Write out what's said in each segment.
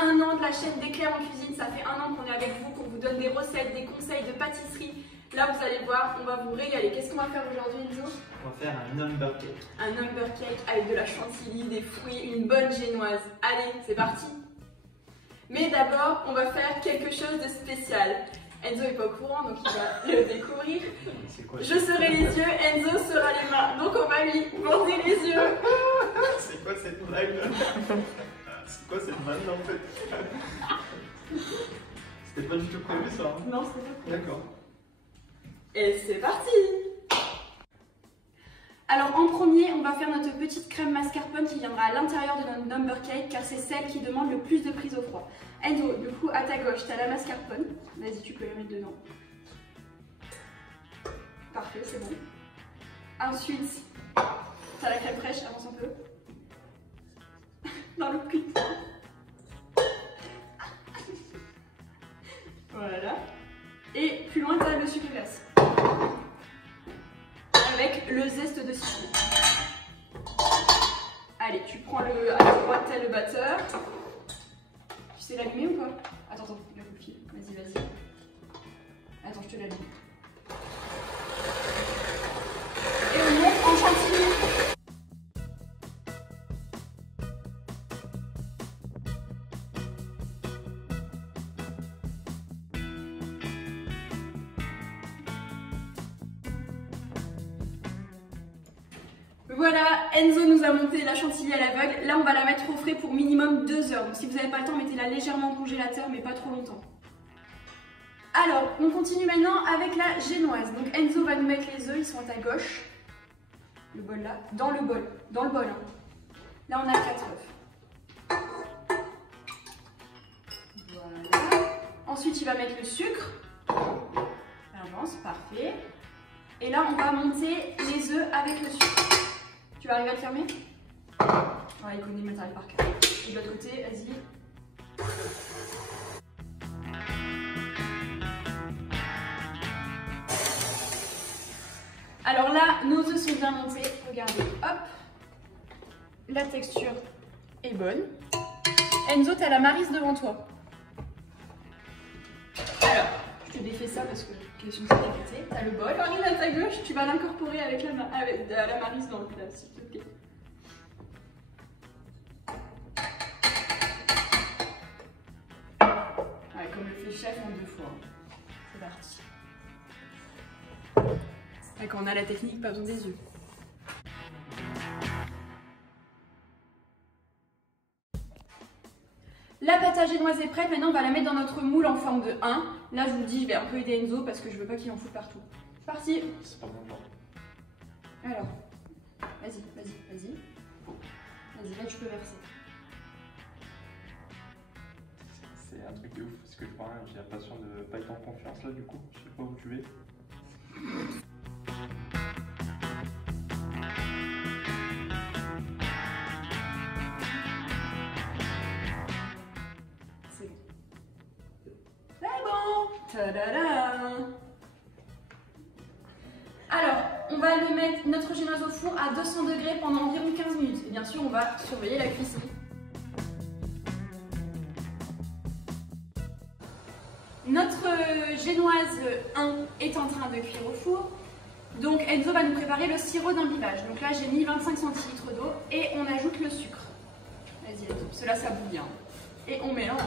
1 an de la chaîne d'Éclair en cuisine. Ça fait 1 an qu'on est avec vous, qu'on vous donne des recettes, des conseils de pâtisserie. Là, vous allez voir, on va vous régaler. Qu'est-ce qu'on va faire aujourd'hui, Enzo? On va faire un number cake. Un number cake avec de la chantilly, des fruits, une bonne génoise. Allez, c'est parti. Mais d'abord, on va faire quelque chose de spécial. Enzo n'est pas au courant, donc il va le découvrir. Quoi, je serai les yeux, Enzo sera les mains. Donc on va lui bander les yeux. C'est quoi cette blague? C'est quoi cette vanne en fait? C'était pas du tout prévu ça, hein? Non, c'était pas prévu. D'accord. Et c'est parti. Alors en premier, on va faire notre petite crème mascarpone qui viendra à l'intérieur de notre number cake car c'est celle qui demande le plus de prise au froid. Enzo, du coup à ta gauche, tu as la mascarpone. Vas-y, tu peux la mettre dedans. Parfait, c'est bon. Ensuite, tu as la crème fraîche, avance un peu. Dans le cul. Voilà. Et plus loin, tu as le sucre glace. Avec le zeste de citron. Allez, tu prends à la droite, t'as le batteur. Tu sais l'allumer ou pas? Attends, il y a le fil. Vas-y, vas-y. Attends, je te l'allume. Et on monte en chantilly. Voilà, Enzo nous a monté la chantilly à l'aveugle. Là, on va la mettre au frais pour minimum 2 heures. Donc, si vous n'avez pas le temps, mettez-la légèrement au congélateur, mais pas trop longtemps. Alors, on continue maintenant avec la génoise. Donc, Enzo va nous mettre les œufs, ils sont à ta gauche. Le bol là, dans le bol. Hein. Là, on a 4 œufs. Voilà. Ensuite, il va mettre le sucre. Avance, parfait. Et là, on va monter les œufs avec le sucre. Tu vas arriver à le fermer? Ouais, il connaît le matériel par cœur. Et de l'autre côté, vas-y. Alors là, nos œufs sont bien montés. Regardez, hop. La texture est bonne. Enzo, tu as la maryse devant toi. Alors, je te défais ça parce que question de sécurité. Tu as le bol. Arrive à ta gauche, tu vas l'incorporer avec la maryse dans le plat, s'il te plaît. Ouais, comme le fait chef en 2 fois. C'est parti. Et quand on a la technique, pas besoin des yeux. La pâte à génoise est prête, maintenant on va la mettre dans notre moule en forme de 1. Là je vous le dis, je vais un peu aider Enzo parce que je veux pas qu'il en foute partout. C'est parti. C'est pas bon genre. Alors, vas-y. Vas-y, là tu peux verser. C'est un truc de ouf, parce que je vois, j'ai l'impression de pas être en confiance là du coup, je sais pas où tu es. Tadada! Alors, on va le mettre notre génoise au four à 200 degrés pendant environ 15 minutes. Et bien sûr, on va surveiller la cuisson. Notre génoise 1 est en train de cuire au four. Donc Enzo va nous préparer le sirop d'imbibage. Donc là, j'ai mis 25 centilitres d'eau et on ajoute le sucre. Vas-y Enzo, cela ça bout bien. Et on mélange.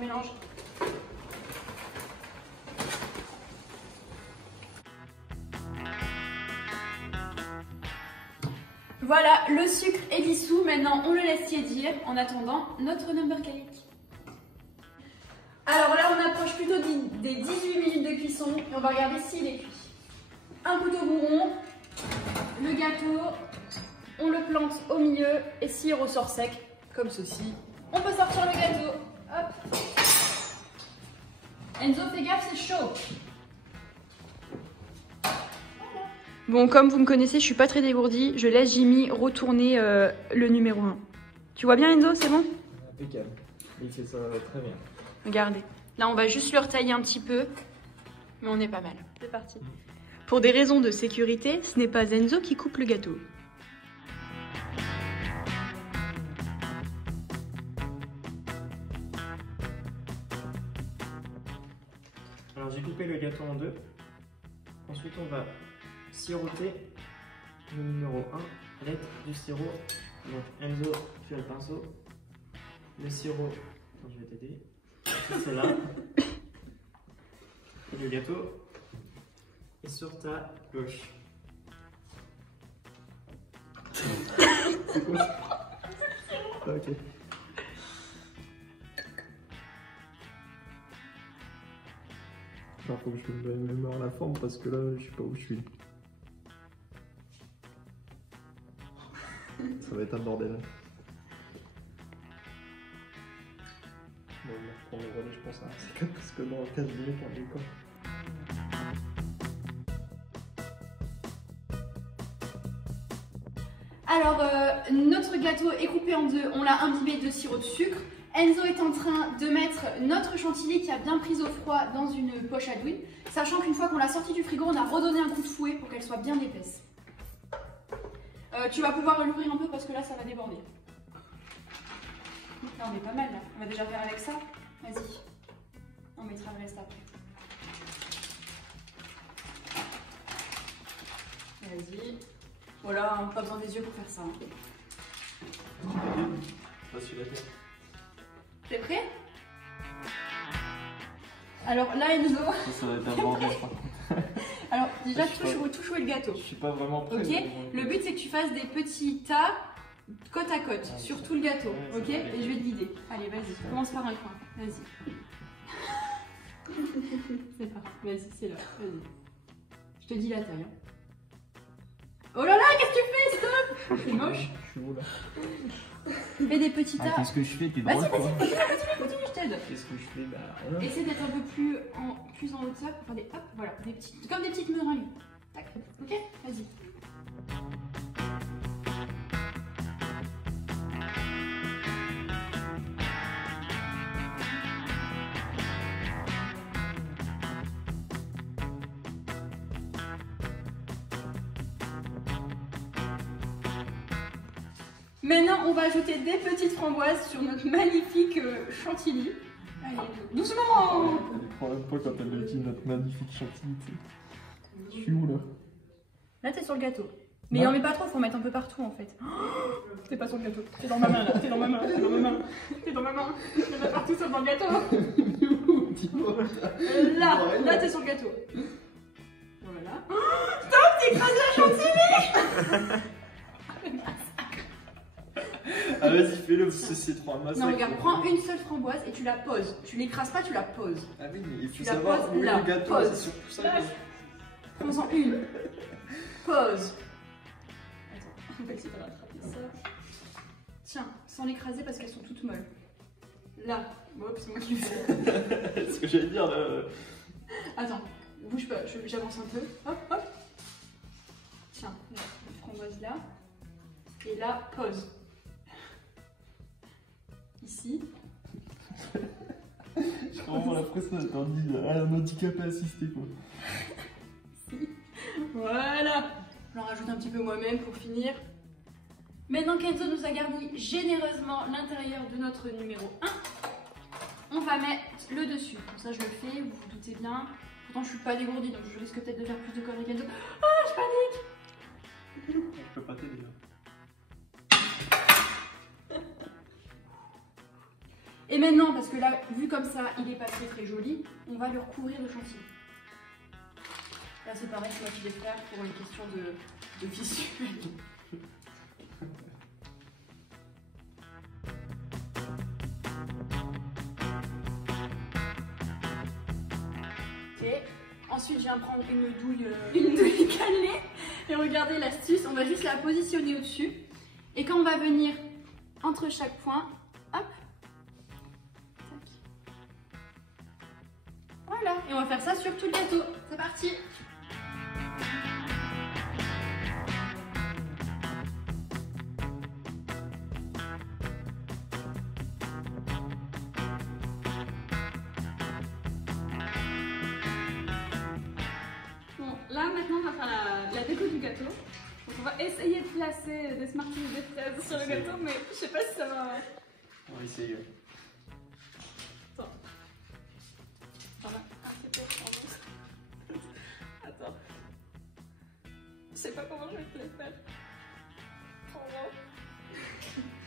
Mélange. Voilà, le sucre est dissous. Maintenant, on le laisse tiédir en attendant notre number cake. Alors là, on approche plutôt des 18 minutes de cuisson et on va regarder s'il est cuit. Un couteau bourron, le gâteau, on le plante au milieu et s'il ressort sec, comme ceci, on peut sortir le gâteau. Hop. Enzo, fais gaffe, c'est chaud. Bon, comme vous me connaissez, je suis pas très dégourdie. Je laisse Jimmy retourner le numéro 1. Tu vois bien Enzo, c'est bon? Impeccable. Il fait ça très bien. Regardez. Là, on va juste le retailler un petit peu. Mais on est pas mal. C'est parti. Pour des raisons de sécurité, ce n'est pas Enzo qui coupe le gâteau. Alors j'ai coupé le gâteau en deux. Ensuite on va siroter le numéro 1, l'aide du sirop. Donc Enzo, tu as le pinceau. Le sirop, attends, je vais t'aider. C'est là. Et le gâteau est sur ta gauche. C'est quoi ça? Ah, ok. Alors faut que je me mémore la forme parce que là je sais pas où je suis. Ça va être un bordel. Bon, on va reprendre le relais, je pense, hein. C'est comme parce que dans 15 minutes on est quoi. Alors, notre gâteau est coupé en deux, on l'a imbibé de sirop de sucre. Enzo est en train de mettre notre chantilly qui a bien pris au froid dans une poche à douille, sachant qu'une fois qu'on l'a sortie du frigo, on a redonné un coup de fouet pour qu'elle soit bien épaisse. Tu vas pouvoir l'ouvrir un peu parce que là, ça va déborder. Là, on est pas mal, là. On va déjà faire avec ça. Vas-y. On mettra le reste après. Vas-y. Voilà, pas besoin des yeux pour faire ça. T'es prêt? Alors là, Enzo. Ça va être un bordel par contre. Alors déjà, touche le gâteau. Je suis pas vraiment prêt. Ok. Le but c'est que tu fasses des petits tas côte à côte sur tout le gâteau. Ouais, ok. Et je vais te guider. Allez, vas-y. Commence par un coin. Vas-y. C'est pas. Vas-y, c'est là. Vas-y. Je te dis la taille. Hein. Oh là là, qu'est-ce que tu fais? Stop! C'est moche. Je suis où là? Fais des petits tas. Qu'est-ce que je fais? T'es Vas-y, drôle, vas-y, quoi. continue, je t'aide. Qu'est-ce que je fais? Bah rien. Essaie d'être un peu plus en hauteur pour faire des hop, voilà, des petites, comme des petites meringues. Tac, ok, vas-y. Maintenant, on va ajouter des petites framboises sur notre magnifique chantilly. Allez, doucement! Elle prend même pas quand elle me dit notre magnifique chantilly. Je suis où là? Là, t'es sur le gâteau. Mais il en met pas trop, faut mettre un peu partout en fait. T'es pas sur le gâteau, t'es dans ma main là, t'es dans ma main, t'es dans ma main, t'es dans ma main. T'es pas partout sauf dans le gâteau. Là, t'es sur le gâteau. Voilà. Stop, t'es écrasé la chantilly! Ah vas-y, fais-le parce que c'est trop un massacre. Non, regarde, prends une seule framboise et tu la poses. Tu l'écrases pas, tu la poses. Ah oui, mais il faut Tu la savoir poses où est là, le gâteau, pose. c'est surtout ça. Lâche. Prends-en une. Pose. Attends, on va essayer de rattraper ça. Tiens, sans l'écraser parce qu'elles sont toutes molles. Là. Hop, c'est moi qui le fais. C'est ce que j'allais dire là. Attends, bouge pas, j'avance un peu. Hop, hop. Tiens, là, une framboise là. Et là, pose. Ici. J'ai vraiment l'impression d'être un handicapé assisté quoi. Voilà. J'en rajoute un petit peu moi-même pour finir. Maintenant qu'Enzo nous a garni généreusement l'intérieur de notre numéro 1, on va mettre le dessus. Comme ça je le fais, vous vous doutez bien. Pourtant je suis pas dégourdie donc je risque peut-être de faire plus de conneries qu'Enzo. Ah, je panique! Je peux pas t'aider là. Et maintenant, parce que là, vu comme ça, il est pas très très joli, on va le recouvrir de chantilly. Là c'est pareil, c'est moi qui vais faire pour une question de visuel. Ok. Ensuite, je viens prendre une douille cannelée. Et regardez l'astuce, on va juste la positionner au-dessus. Et quand on va venir entre chaque point, hop. Tac. Voilà. Et on va faire ça sur tout le gâteau. C'est parti. Là, maintenant, on va faire la déco du gâteau. Donc, on va essayer de placer des Smarties et des fraises sur le gâteau, mais je sais pas si ça va. On va essayer. Attends. Voilà. Ah, c'est bon. sais pas comment je vais te les faire.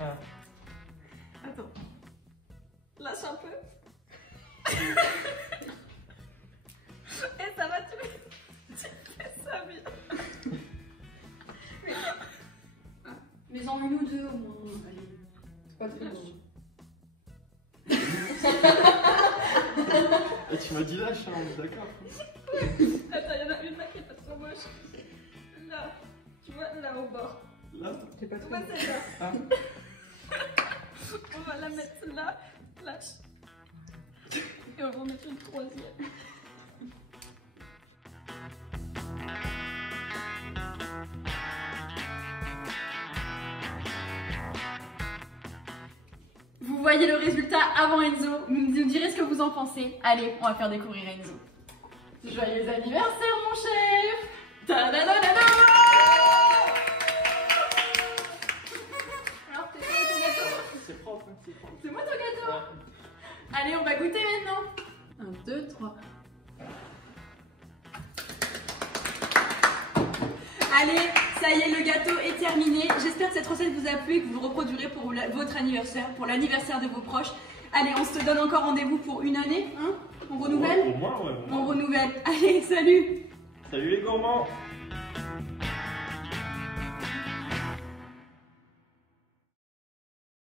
Ah. Attends. Lâche un peu. Et ça va, tu fais ça bien. Mais en une ou deux au moins. Allez. C'est pas très bon. Et tu m'as dit lâche, hein, on est d'accord. Attends, il y en a une là qui est pas trop moche. Là, tu vois, là au bord. Là, C'est pas très Ouais, bon. c'est là. ah. On va la mettre là, lâche. Et on va en mettre une troisième. Vous voyez le résultat avant Enzo. Vous nous direz ce que vous en pensez. Allez, on va faire découvrir Enzo. Joyeux anniversaire, mon chef! Ta-da-da-da-da! Alors, t'es quoi ton gâteau? C'est propre, hein, c'est propre. C'est moi ton gâteau? Ouais. Allez, on va goûter maintenant. 1, 2, 3. Allez, ça y est, le gâteau est terminé. J'espère que cette recette vous a plu et que vous le reproduirez pour votre anniversaire, pour l'anniversaire de vos proches. Allez, on se donne encore rendez-vous pour une année, hein? On renouvelle? Au moins, ouais. On renouvelle. Allez, salut! Salut les gourmands!